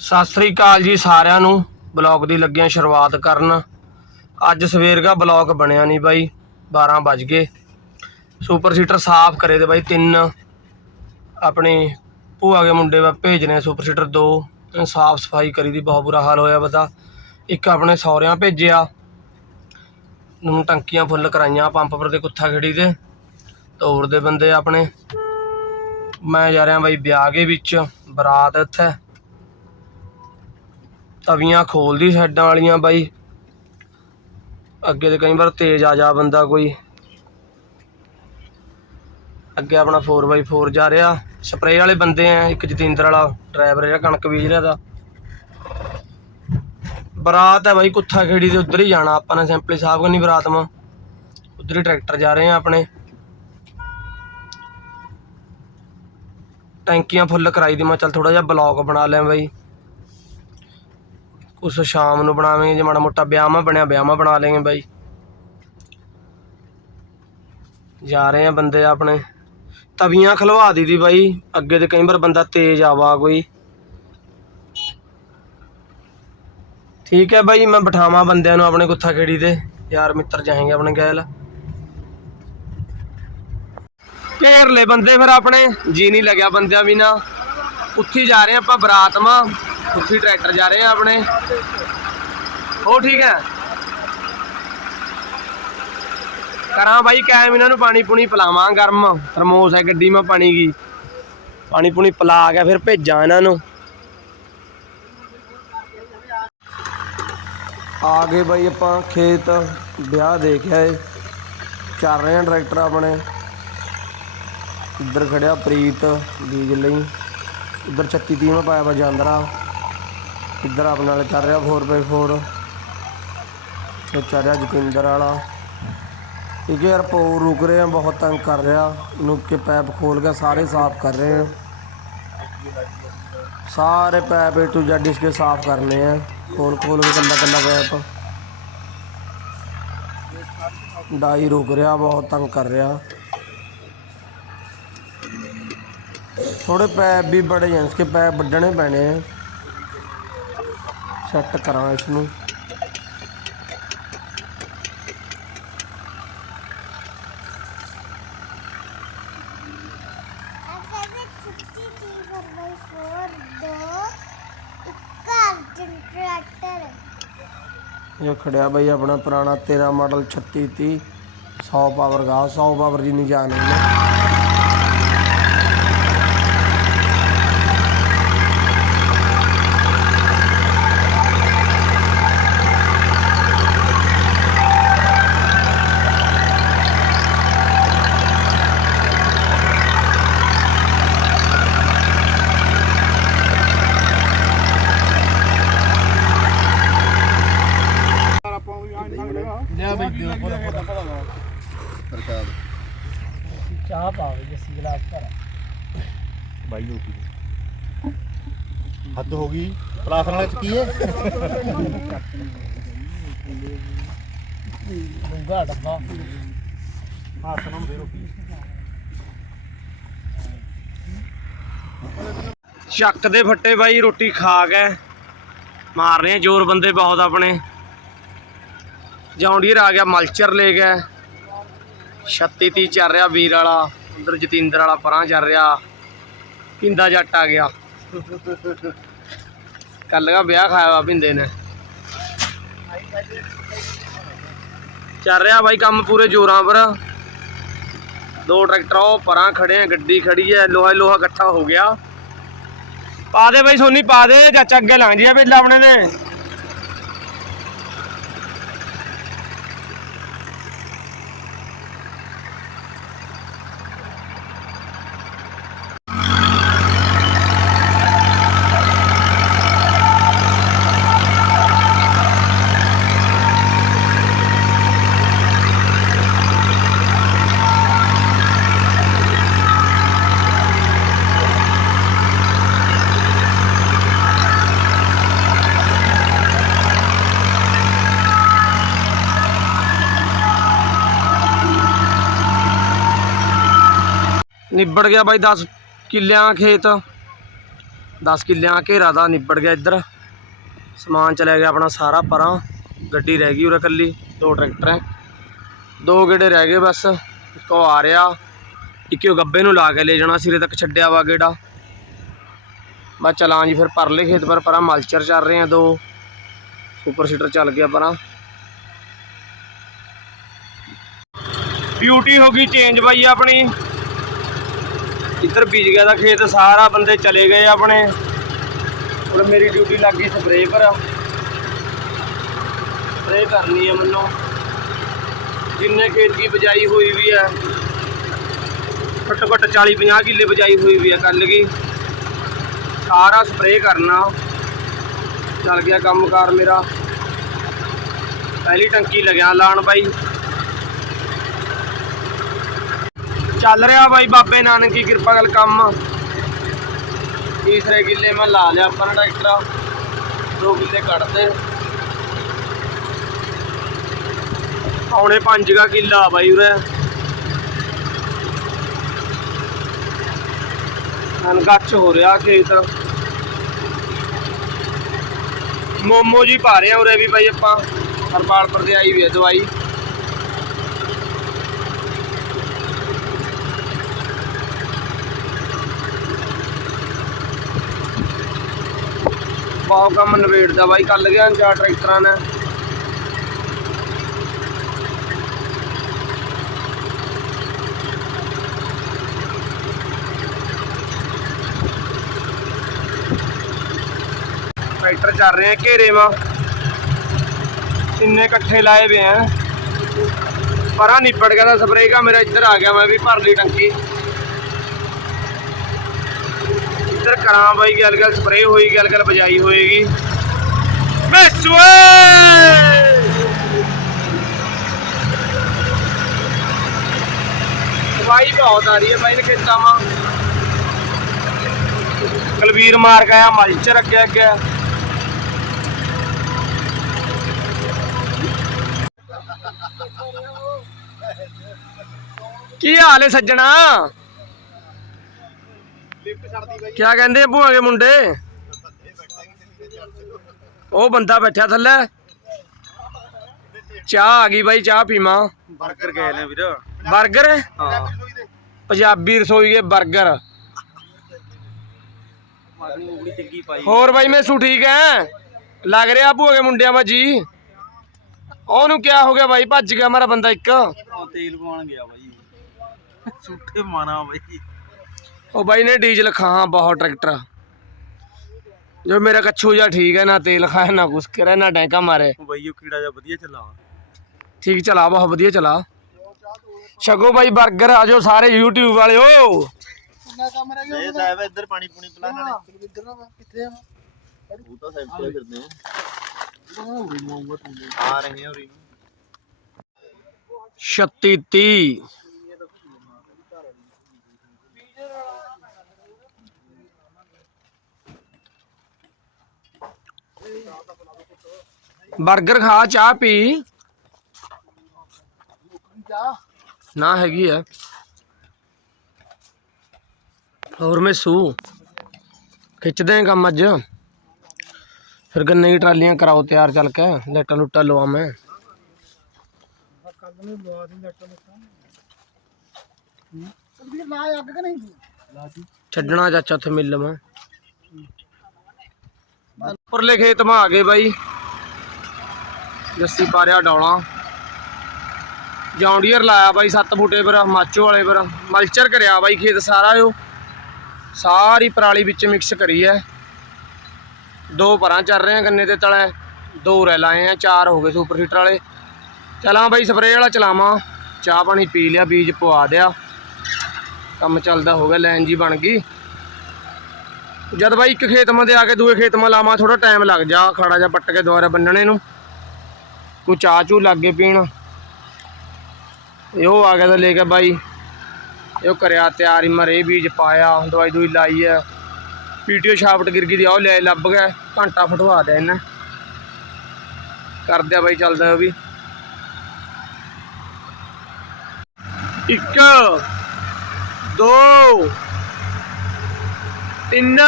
ਸਤਿ ਸ੍ਰੀ ਅਕਾਲ ਜੀ ਸਾਰਿਆਂ ਨੂੰ। ਬਲੌਗ ਦੀ ਲੱਗਿਆ ਸ਼ੁਰੂਆਤ ਕਰਨ। ਅੱਜ ਸਵੇਰ ਦਾ ਬਲੌਗ ਬਣਿਆ ਨਹੀਂ ਬਾਈ 12 ਵੱਜ ਗਏ। ਸੁਪਰ ਸੀਟਰ ਸਾਫ਼ ਕਰੇ ਤੇ ਬਾਈ ਤਿੰਨ। ਆਪਣੀ ਭੂਆ ਦੇ ਮੁੰਡੇ ਵਾ ਭੇਜਨੇ ਸੁਪਰ ਸੀਟਰ ਦੋ। ਸਾਫ਼ ਸਫ਼ਾਈ ਕਰੀ ਦੀ, ਬਹੁਤ ਬੁਰਾ ਹਾਲ ਹੋਇਆ ਬਤਾ ਇੱਕ ਆਪਣੇ ਸੌਰਿਆਂ ਭੇਜਿਆ। ਨੂੰ ਟੰਕੀਆਂ ਫੁੱਲ ਕਰਾਈਆਂ, ਪੰਪ ਪਰ ਤੇ ਕੁੱਥਾ ਖੜੀ ਦੇ ਤੋੜ ਦੇ ਬੰਦੇ ਆਪਣੇ। ਮੈਂ ਜਾ ਰਿਹਾ ਬਾਈ ਵਿਆਹ ਦੇ ਵਿੱਚ, ਬਰਾਤ ਇੱਥੇ ਤਵੀਆਂ ਖੋਲਦੀ ਸਾਈਡਾਂ ਵਾਲੀਆਂ ਬਾਈ। ਅੱਗੇ ਤੇ ਕਈ ਵਾਰ ਤੇਜ਼ ਆ ਜਾ ਬੰਦਾ ਕੋਈ। ਅੱਗੇ ਆਪਣਾ 4x4 ਜਾ ਰਿਹਾ। ਸਪਰੇਅ ਵਾਲੇ ਬੰਦੇ ਆ, ਇੱਕ ਜਤਿੰਦਰ ਵਾਲਾ ਡਰਾਈਵਰ ਜਿਹੜਾ ਕਣਕ ਬੀਜ ਰਿਹਾ ਦਾ। ਬਰਾਤ ਹੈ ਬਾਈ ਕੁੱਥਾ ਖੇੜੀ ਦੇ ਉੱਧਰ ਹੀ ਜਾਣਾ, ਆਪਾਂ ਨੇ ਸਿੰਪਲੀ ਸਾਹਿਬ ਕਰਨੀ ਬਰਾਤ ਮਾ। ਉੱਧਰ ਹੀ ਟਰੈਕਟਰ ਜਾ ਰਹੇ ਆ ਆਪਣੇ। ਟੈਂਕੀਆਂ ਫੁੱਲ ਕਰਾਈ ਦੀ, ਮੈਂ ਚੱਲ ਥੋੜਾ ਜਿਹਾ ਬਲੌਗ ਬਣਾ ਲਿਆ ਬਾਈ। ਕੁਛ ਸ਼ਾਮ ਨੂੰ ਬਣਾਵਾਂਗੇ, ਜੇ ਮਾੜਾ ਮੋਟਾ ਵਿਆਹਾਂ ਬਣਿਆ, ਵਿਆਹਾਂ ਬਣਾ ਲੇਂਗੇ ਬਾਈ। ਜਾ ਰਹੇ ਆ ਬੰਦੇ ਆਪਣੇ। ਤਵੀਆਂ ਖਲਵਾ ਦੀ ਦੀ ਬਾਈ, ਅੱਗੇ ਤੇ ਕਈ ਵਾਰ ਬੰਦਾ ਤੇਜ਼ ਆਵਾ ਕੋਈ। ਠੀਕ ਹੈ ਬਾਈ, ਮੈਂ ਬਿਠਾਵਾਂ ਬੰਦਿਆਂ ਨੂੰ ਆਪਣੇ ਗੁੱਥਾ ਖੇੜੀ ਤੇ। ਯਾਰ ਮਿੱਤਰ ਜਾਏਗੇ ਆਪਣੇ ਗੈਲ। ਘੇਰ ਲੈ ਬੰਦੇ ਫਿਰ ਆਪਣੇ। ਜੀ ਨਹੀਂ ਲੱਗਿਆ ਬੰਦਿਆਂ ਵੀ ਨਾ ਉੱਥੇ ਜਾ ਰਹੇ ਆ ਆਪਾਂ ਬਰਾਤਮਾ ਉੱਥੇ ਟਰੈਕਟਰ ਜਾ ਰਹੇ ਆ ਆਪਣੇ? ਹੋ ਠੀਕ ਹੈ? ਕਰਾਂ ਬਾਈ ਕਾਇਮ ਇਹਨਾਂ ਨੂੰ ਪਾਣੀ ਪੁਣੀ ਪਿਲਾਵਾਂ, ਗਰਮ ਥਰਮੋਸ ਹੈ ਗੱਡੀ ਮੈਂ ਪਾਣੀ ਕੀ ਪਾਣੀ ਪੁਣੀ ਪਿਲਾ ਕੇ ਫਿਰ ਭੇਜਾਂ ਇਹਨਾਂ ਨੂੰ। ਆ ਗਏ ਬਾਈ ਆਪਾਂ ਖੇਤ, ਵਿਆਹ ਦੇਖਿਆ ਏ ਚੱਲ ਰਹੇ ਆ ਟਰੈਕਟਰ ਆਪਣੇ। ਇੱਧਰ ਖੜਿਆ ਪ੍ਰੀਤ ਬੀਜ ਲਈ। ਇੱਧਰ 36 ਤੀਵਾਂ ਪਾਇਆ ਵਾ ਜਾਂਦਰਾ ਇੱਧਰ ਆਪਣੇ ਨਾਲ ਚੱਲ ਰਿਹਾ 4x4 ਤੇ ਚੱਲ ਰਿਹਾ ਜਤਿੰਦਰ ਵਾਲਾ। ਠੀਕ ਹੈ ਯਾਰ ਪੋ ਰੁਕ ਰਹੇ ਆ, ਬਹੁਤ ਤੰਗ ਕਰ ਰਿਹਾ। ਇਹਨੂੰ ਕਿ ਪੈਪ ਖੋਲ ਕੇ ਸਾਰੇ ਸਾਫ਼ ਕਰ ਰਹੇ ਆ। ਸਾਰੇ ਪੈਪ ਏ ਟੂ ਜ਼ੈਡ ਇਸਕੇ ਸਾਫ਼ ਕਰਨੇ ਆ। ਖੋਲ ਖੋਲ ਕੇ ਕੰਦਾ ਕੰਦਾ ਪੈਪ ਡਾਈ ਰੁਕ ਰਿਹਾ, ਬਹੁਤ ਤੰਗ ਕਰ ਰਿਹਾ। ਥੋੜੇ ਪੈਪ ਵੀ ਬੜੇ ਜਾਂ ਇਸਕੇ ਪੈਪ ਵੱਢਣੇ ਪੈਣੇ ਆ। ਸੈੱਟ ਕਰਾਂ ਇਸ ਨੂੰ ਇਹ ਖੜਿਆ ਬਈ ਆਪਣਾ ਪੁਰਾਣਾ 13 ਮਾਡਲ 36 30 100 ਪਾਵਰ ਗਾ 100 ਪਾਵਰ ਜਿੰਨੀ ਜਾਨ ਹੈ। ਚਾਹ ਪਾਵੇ ਜੱਸੀ ਗਲਾਸ ਭਰ। ਬਾਈ ਹੋ ਗਈ ਹੱਦ ਹੋ ਗਈ। ਪਲਾਸ ਨਾਲ ਚ ਕੀ ਹੈ? ਡੂੰਗਾ ਡੱਬਾ ਹੱਥ ਨਾਲ ਦੇ ਰੋਕੀ ਚੱਕ ਦੇ ਫੱਟੇ ਬਾਈ ਰੋਟੀ ਖਾ ਗਏ। ਮਾਰ ਰਹੇ ਆ ਜ਼ੋਰ ਬੰਦੇ ਬਹੁਤ ਆਪਣੇ। ਜੌਂਡੀਰ ਆ ਗਿਆ ਮਲਚਰ ਲੈ ਗਿਆ। 36 30 ਚੱਲ ਰਿਹਾ ਵੀਰ ਵਾਲਾ, ਉਧਰ ਜਤਿੰਦਰ ਵਾਲਾ ਪਰਾਂ ਚੱਲ ਰਿਹਾ। ਕਿੰਦਾ ਜੱਟ ਆ ਗਿਆ। ਕੱਲ ਦਾ ਵਿਆਹ ਖਾਇਆ ਵਾ ਭਿੰਦੇ ਨੇ। ਚੱਲ ਰਿਹਾ ਬਾਈ ਕੰਮ ਪੂਰੇ ਜ਼ੋਰਾਂ ਪਰ। ਦੋ ਟਰੈਕਟਰ, ਉਹ ਪਰਾਂ ਖੜੇ ਆ, ਗੱਡੀ ਖੜੀ ਐ ਲੋਹਾ ਲੋਹਾ ਇਕੱਠਾ ਹੋ ਗਿਆ। ਪਾ ਦੇ ਬਾਈ ਸੋਨੀ, ਪਾ ਦੇ, ਚਾਚਾ ਅੱਗੇ ਲੰਘ ਜਿਆ ਬਿੱਲ ਆਪਣੇ ਨੇ ਨਿਬੜ ਗਿਆ ਬਾਈ 10 ਕਿੱਲਿਆਂ ਖੇਤ। 10 ਕਿੱਲਿਆਂ ਘੇਰਾ ਦਾ ਨਿਬੜ ਗਿਆ ਇੱਧਰ। ਸਮਾਨ ਚਲਿਆ ਗਿਆ ਆਪਣਾ ਸਾਰਾ ਪਰਾਂ। ਗੱਡੀ ਰਹਿ ਗਈ ਉਰੇ ਇਕੱਲੀ, ਦੋ ਟਰੈਕਟਰ ਹੈ। ਦੋ ਗੇੜੇ ਰਹਿ ਗਏ ਬਸ, ਇੱਕੋ ਆ ਰਿਹਾ। ਇੱਕੋ ਗੱਬੇ ਨੂੰ ਲਾ ਕੇ ਲੈ ਜਾਣਾ, ਸਿਰੇ ਤੱਕ ਛੱਡਿਆ ਵਾ ਗੇੜਾ। ਬਸ ਚਲਾਂ ਜੀ ਫਿਰ ਪਰਲੇ ਖੇਤ ਪਰ ਪਰਾਂ, ਮਲਚਰ ਚੱਲ ਰਹੇ ਆ ਦੋ। ਸੁਪਰ ਸੀਟਰ ਚੱਲ ਗਿਆ ਪਰਾਂ। ਡਿਊਟੀ ਹੋ ਗਈ ਚੇਂਜ ਬਾਈ ਆਪਣੀ। ਇੱਧਰ ਬੀਜ ਗਿਆ ਦਾ ਖੇਤ, ਸਾਰਾ ਬੰਦੇ ਚਲੇ ਗਏ ਆਪਣੇ। ਔਰ ਮੇਰੀ ਡਿਊਟੀ ਲੱਗ ਗਈ ਸਪਰੇਅ ਪਰ। ਸਪਰੇਅ ਕਰਨੀ ਹੈ ਮੈਨੂੰ। ਜਿੰਨੇ ਖੇਤ ਦੀ ਬਜਾਈ ਹੋਈ ਵੀ ਹੈ ਘੱਟੋ ਘੱਟ 40 50 ਕਿੱਲੇ ਬਜਾਈ ਹੋਈ ਵੀ ਹੈ ਕੱਲ ਕੀ ਸਾਰਾ ਸਪਰੇਅ ਕਰਨਾ। ਚੱਲ ਗਿਆ ਕੰਮਕਾਰ ਮੇਰਾ। ਪਹਿਲੀ ਟੰਕੀ ਲਗਿਆ ਲਾਣ ਬਾਈ। ਚੱਲ ਰਿਹਾ ਬਾਈ ਬਾਬੇ ਨਾਨਕ ਦੀ ਕਿਰਪਾ ਨਾਲ ਕੰਮ। ਤੀਸਰੇ ਕਿੱਲੇ ਮੈਂ ਲਾ ਲਿਆ ਆਪਣਾ ਟਰੈਕਟਰ। ਦੋ ਕਿੱਲੇ ਕੱਢਦੇ ਪੌਣੇ ਪੰਜ ਦਾ ਕਿੱਲਾ ਬਾਈ ਉਰੇ। ਹਨ ਹੋ ਰਿਹਾ ਖੇਤ। ਮੋਮੋ ਜੀ ਪਾ ਰਹੇ ਆ ਉਰੇ ਵੀ ਬਾਈ ਆਪਾਂ। ਹਰਪਾਲ ਪਰ ਦੇ ਆਈ ਵੀ ਹੈ ਦਵਾਈ। ਬਹੁਤ ਕੰਮ ਨਵੇੜਦਾ ਬਾਈ ਕੱਲ ਗਿਆ ਚਾਰ ਟਰੈਕਟਰਾਂ ਨੇ ਟਰੈਕਟਰ ਚੱਲ ਰਹੇ ਆ ਘੇਰੇ ਮਾ ਇੰਨੇ ਇਕੱਠੇ ਲਾਏ ਵੇ ਆ। ਪਰਾਂ ਨਿਪੜ ਗਿਆ ਦਾ ਸਪਰੇਅ ਕਾ ਮੇਰਾ ਇੱਧਰ ਆ ਗਿਆ ਮੈਂ ਵੀ ਭਰ ਲਈ ਟੰਕੀ ਇੱਧਰ ਕਰਾਂ ਬਾਈ ਗੱਲ ਗੱਲ ਸਪਰੇਅ ਹੋਈ ਗੱਲ ਗੱਲ ਬਜਾਈ ਹੋਏਗੀ। ਬਾਈ ਬਹੁਤ ਆ ਰਹੀ ਹੈ ਬਾਈ ਨੇ ਖੇਤਾਂ ਮਾ ਕਲਵੀਰ ਮਾਰ ਗਿਆ ਮਲਚ ਰੱਖਿਆ ਗਿਆ ਕੀ ਹਾਲ ਹੈ ਸੱਜਣਾ? ਕਿਆ ਕਹਿੰਦੇ ਆ ਭੂਆ ਦੇ ਮੁੰਡੇ? ਉਹ ਬੰਦਾ ਬੈਠਾ ਥੱਲੇ। ਚਾਹ ਆ ਗਈ ਬਾਈ ਚਾਹ ਪੀਵਾਂ। ਬਰਗਰ ਗਏ ਨੇ ਵੀਰ। 버ਗਰ ਹਾਂ। ਪੰਜਾਬੀ ਰਸੋਈ ਦੇ 버ਗਰ ਹੋਰ ਬਾਈ ਮੈਂ ਸੂ ਠੀਕ ਐ? ਲੱਗ ਰਿਹਾ ਭੂਆ ਦੇ ਮੁੰਡਿਆਂ ਵਾ ਜੀ ਉਹਨੂੰ ਕਿਆ ਹੋ ਗਿਆ ਬਾਈ ਭੱਜ ਗਿਆ ਮੇਰਾ ਬੰਦਾ ਇੱਕ। ਤੇਲ ਪਵਾਉਣ ਗਿਆ ਬਾਈ। ਸੁੱਟੇ ਮਾਨਾ ਬਾਈ। ਉਹ ਬਾਈ ਨੇ ਡੀਜ਼ਲ ਖਾਂ ਬਹੁਤ ਟਰੈਕਟਰ। ਜੋ ਮੇਰਾ ਕੱਛੂ ਜਿਹਾ ਠੀਕ ਹੈ ਨਾ ਤੇਲ ਖਾਇਆ ਨਾ ਕੁਛ ਕਰੇ ਨਾ ਡੈਂਕਾ ਮਾਰੇ ਉਹ ਬਾਈ ਉਹ ਕੀੜਾ ਜਿਹਾ ਵਧੀਆ ਚੱਲਾ। ਠੀਕ ਚਲਾ ਬਹੁਤ ਵਧੀਆ ਚਲਾ। ਛਕੋ ਬਾਈ 버ਗਰ ਆਜੋ ਸਾਰੇ YouTube ਵਾਲਿਓ ਇਹ ਸਾਹਿਬ ਇੱਧਰ ਪਾਣੀ ਪੂਣੀ ਪਿਲਾ ਨਾਲੇ ਇੱਧਰ ਨਾ ਕਿੱਥੇ ਆ ਉਹ ਤਾਂ ਸਾਈਡ ਤੇ ਫਿਰਦੇ ਆ। ਆ ਰਹੇ ਆ ਉਰੀ 36 30 버ਗਰ ਖਾ ਚਾਹ ਪੀ। ਨਾ ਹੈਗੀ ਆ। ਹੋਰ ਮੈਂ ਸੂ। ਖਿੱਚਦੇ ਆਂ ਕੰਮ ਅੱਜ। ਫਿਰ ਗੰਨੇ ਦੀ ਟਰਾਲੀਆਂ ਕਰਾਓ ਤਿਆਰ ਚੱਲ ਕੇ। ਲੈਟਾਂ ਲੁੱਟਾਂ ਲਵਾ ਮੈਂ। ਛੱਡਣਾ ਚਾਚਾ ਉੱਥੇ ਮਿਲ ਲਵਾਂ। ਉੱਪਰਲੇ ਖੇਤ ਮਾ ਆ ਗਏ ਬਾਈ। ਜੱਸੀ ਪਾਰਿਆ ਡੌਲਾ ਜੌਂਡੀਅਰ ਲਾਇਆ ਬਾਈ 7 ਫੁੱਟੇ ਪਰ, ਮਾਚੋ ਵਾਲੇ ਪਰ। ਮਲਚਰ ਕਰਿਆ ਬਾਈ ਖੇਤ ਸਾਰਾ ਉਹ। ਸਾਰੀ ਪਰਾਲੀ ਵਿੱਚ ਮਿਕਸ ਕਰੀ ਐ। ਦੋ ਪਰਾਂ ਚੱਲ ਰਹੇ ਆ ਗੰਨੇ ਦੇ ਤਲੇ। ਦੋ ਰਹਿ ਲਾਏ ਆ, ਚਾਰ ਹੋ ਗਏ ਸੁਪਰ ਹੀਟਰ ਵਾਲੇ। ਚਲਾਂ ਬਾਈ ਸਪਰੇਅ ਵਾਲਾ ਚਲਾਵਾਂ। ਚਾਹ ਪਾਣੀ ਪੀ ਲਿਆ, ਬੀਜ ਪਵਾ ਦਿਆ। ਕੰਮ ਚੱਲਦਾ ਹੋ ਗਿਆ ਲਾਈਨ ਜੀ ਬਣ ਗਈ। ਜਦ ਬਾਈ ਇੱਕ ਖੇਤ ਮਾ ਦੇ ਆ ਕੇ ਦੂਏ ਖੇਤ ਮਾ ਲਾਵਾਂ ਥੋੜਾ ਟਾਈਮ ਲੱਗ ਜਾ, ਖਾੜਾ ਜਾ ਪੱਟ ਕੇ ਦੁਬਾਰਾ ਬੰਨਣੇ ਨੂੰ। ਕੋਈ ਚਾਹ ਚੂ ਲੱਗੇ ਪੀਣ। ਇਹੋ ਆ ਗਿਆ ਤਾਂ ਲੈ ਕੇ ਬਾਈ। ਇਹ ਉਹ ਕਰਿਆ ਤਿਆਰੀ ਮਰੇ ਬੀਜ ਪਾਇਆ ਦਵਾਈ ਦੂਈ ਲਾਈ ਐ ਪੀਟੀਓ ਸ਼ਾਫਟ ਗਿਰ ਗਈ ਦੀ ਉਹ ਲੈ ਲੱਭ ਗਿਆ, ਘੰਟਾ ਫਟਵਾ ਦੇ ਇਹਨੇ। ਕਰਦੇ ਆ ਬਾਈ, ਚੱਲਦਾ ਉਹ ਵੀ। ਇੱਕ, ਦੋ ਤਿੰਨ।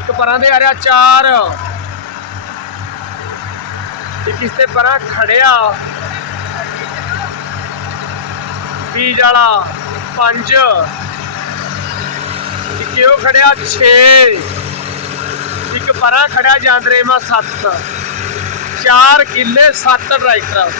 ਇੱਕ ਪਰਾਂ ਤੇ ਆ ਰਿਹਾ 4 ਇੱਕ ਇਸ ਤੇ ਪਰਾਂ ਖੜਿਆ। ਬੀਜ ਵਾਲਾ 5 ਇੱਕ ਇਹ ਖੜਿਆ 6 ਇੱਕ ਪਰਾਂ ਖੜਿਆ ਜਾਂਦਰੇਮਾ 7 ਚਾਰ ਕਿੱਲੇ 7 ਟਰੈਕਟਰ।